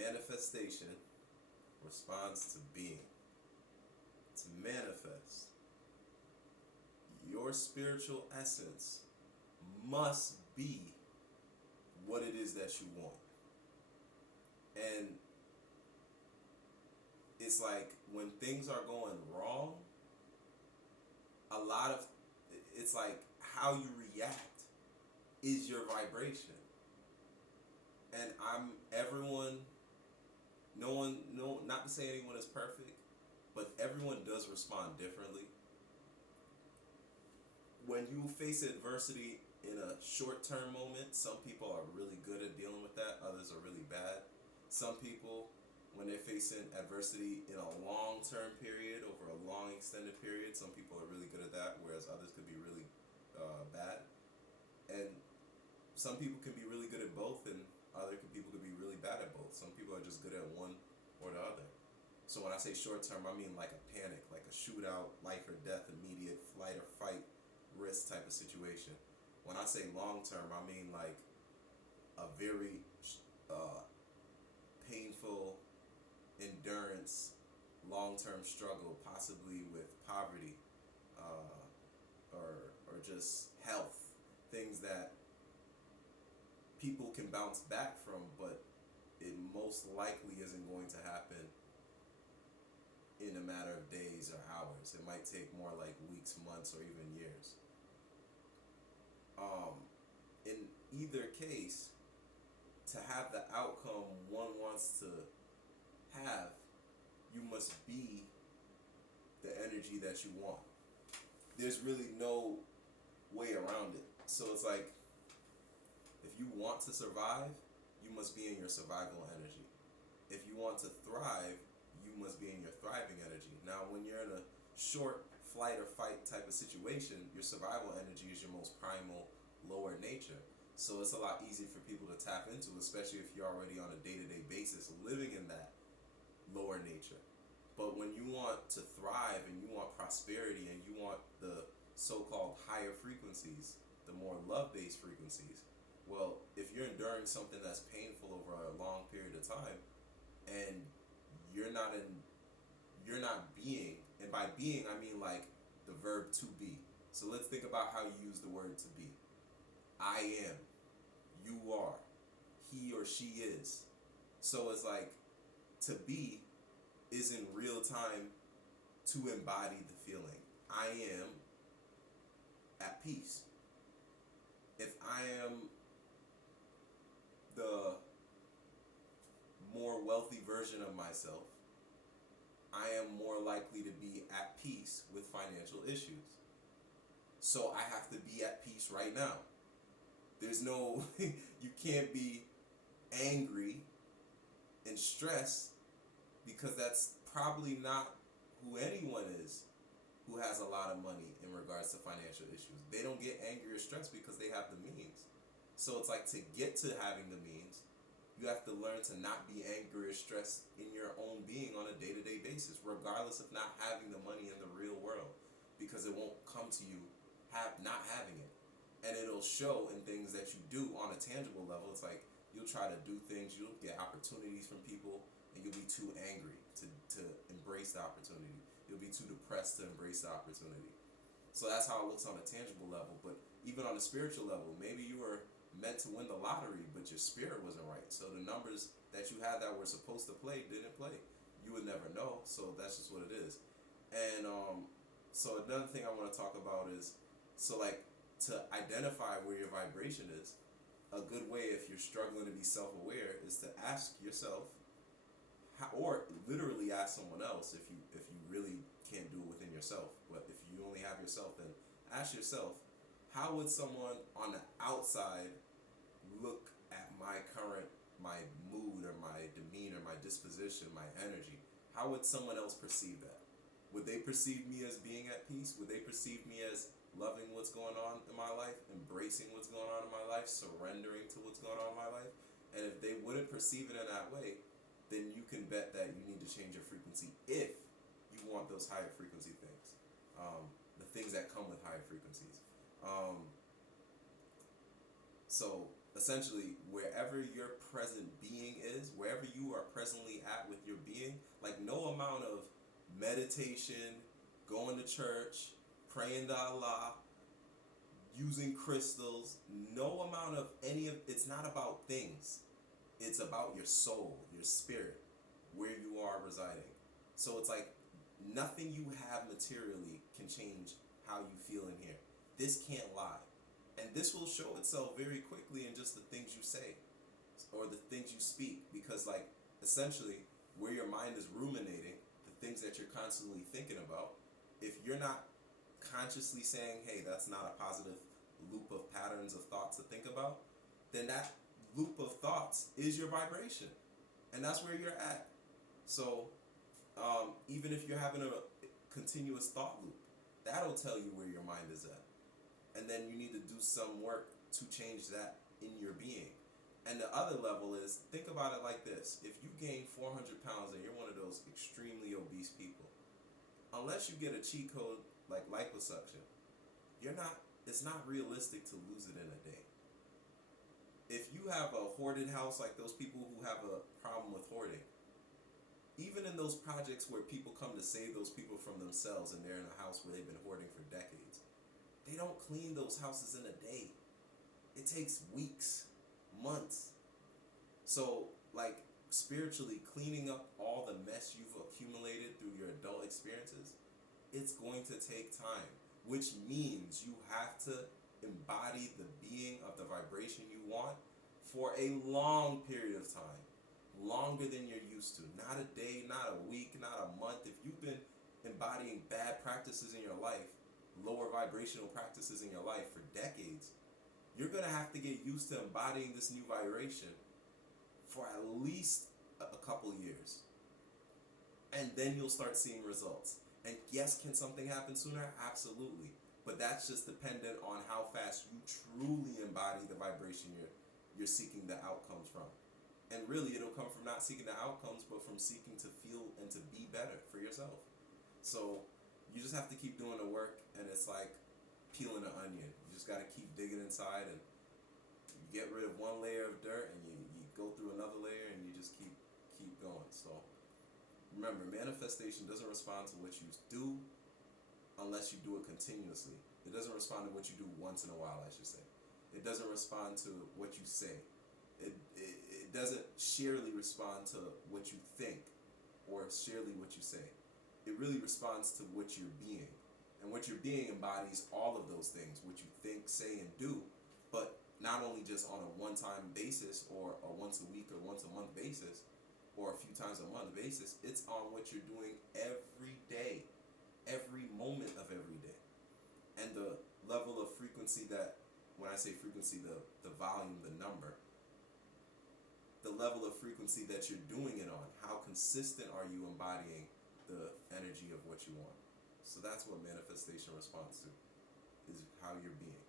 Manifestation responds to being. To manifest, your spiritual essence must be what it is that you want. And it's like when things are going wrong, a lot of it's like how you react is your vibration. And everyone, no one, no, not to say anyone is perfect, but everyone does respond differently. When you face adversity in a short-term moment, some people are really good at dealing with that, others are really bad. Some people, when they're facing adversity in a long-term period, over a long extended period, some people are really good at that, whereas others could be really bad. And some people can be really good at both, and people could be really bad at both. Some people are just good at one or the other. So when I say short-term, I mean like a panic, like a shootout, life or death, immediate flight or fight, risk type of situation. When I say long-term, I mean like a very painful endurance, long-term struggle, possibly with poverty, or just health, things that people can bounce back from, but it most likely isn't going to happen in a matter of days or hours. It might take more like weeks, months, or even years. In either case, to have the outcome one wants to have, you must be the energy that you want. There's really no way around it. So it's like, if you want to survive, you must be in your survival energy. If you want to thrive, you must be in your thriving energy. Now, when you're in a short flight or fight type of situation, your survival energy is your most primal, lower nature. So it's a lot easier for people to tap into, especially if you're already on a day-to-day basis living in that lower nature. But when you want to thrive and you want prosperity and you want the so-called higher frequencies, the more love-based frequencies, well, if you're enduring something that's painful over a long period of time, and you're not being, and by being I mean like the verb to be. So let's think about how you use the word to be. I am, you are, he or she is. So it's like, to be is in real time to embody the feeling. I am at peace. If I am the more wealthy version of myself, I am more likely to be at peace with financial issues. So I have to be at peace right now. There's no, you can't be angry and stressed, because that's probably not who anyone is who has a lot of money in regards to financial issues. They don't get angry or stressed because they have the means. So it's like, to get to having the means, you have to learn to not be angry or stressed in your own being on a day-to-day basis, regardless of not having the money in the real world, because it won't come to you not having it. And it'll show in things that you do on a tangible level. It's like, you'll try to do things, you'll get opportunities from people, and you'll be too angry to embrace the opportunity. You'll be too depressed to embrace the opportunity. So that's how it looks on a tangible level. But even on a spiritual level, maybe you were meant to win the lottery, but your spirit wasn't right. So the numbers that you had that were supposed to play didn't play. You would never know. So that's just what it is. And so another thing I want to talk about is, so like, to identify where your vibration is, a good way, if you're struggling to be self-aware, is to ask yourself, or literally ask someone else if you really can't do it within yourself. But if you only have yourself, then ask yourself, how would someone on the outside look at my mood or my demeanor, my disposition, my energy? How would someone else perceive that? Would they perceive me as being at peace? Would they perceive me as loving what's going on in my life, embracing what's going on in my life, surrendering to what's going on in my life? And if they wouldn't perceive it in that way, then you can bet that you need to change your frequency if you want those higher frequency things, the things that come with higher frequencies. So essentially wherever your present being is, wherever you are presently at with your being, like no amount of meditation, going to church, praying to Allah, using crystals, no amount of any of it's not about things. It's about your soul, your spirit, where you are residing. So it's like nothing you have materially can change how you feel in here. This can't lie. And this will show itself very quickly in just the things you say or the things you speak, because like essentially where your mind is ruminating, the things that you're constantly thinking about, if you're not consciously saying, hey, that's not a positive loop of patterns of thoughts to think about, then that loop of thoughts is your vibration, and that's where you're at. So even if you're having a continuous thought loop, that'll tell you where your mind is at, and then you need to do some work to change that in your being. And the other level is, think about it like this: if you gain 400 pounds and you're one of those extremely obese people, unless you get a cheat code like liposuction, it's not realistic to lose it in a day. If you have a hoarded house, like those people who have a problem with hoarding, even in those projects where people come to save those people from themselves and they're in a house where they've been hoarding for decades, they don't clean those houses in a day. It takes weeks, months. So like spiritually cleaning up all the mess you've accumulated through your adult experiences, it's going to take time, which means you have to embody the being of the vibration you want for a long period of time, longer than you're used to. Not a day, not a week, not a month. If you've been embodying bad practices in your life, lower vibrational practices in your life for decades, you're going to have to get used to embodying this new vibration for at least a couple years. And then you'll start seeing results. And yes, can something happen sooner? Absolutely. But that's just dependent on how fast you truly embody the vibration you're seeking the outcomes from. And really, it'll come from not seeking the outcomes, but from seeking to feel and to be better for yourself. So you just have to keep doing the work, and it's like peeling an onion. You just got to keep digging inside, and you get rid of one layer of dirt, and you go through another layer, and you just keep going. So remember, manifestation doesn't respond to what you do unless you do it continuously. It doesn't respond to what you do once in a while, I should say. It doesn't respond to what you say. It doesn't sheerly respond to what you think or sheerly what you say. It really responds to what you're being. And what you're being embodies all of those things, what you think, say, and do, but not only just on a one-time basis or a once a week or once a month basis, or a few times a month basis. It's on what you're doing every day, every moment of every day. And the level of frequency that, when I say frequency, the volume, the number, the level of frequency that you're doing it on, how consistent are you embodying the energy of what you want? So that's what manifestation responds to, is how you're being.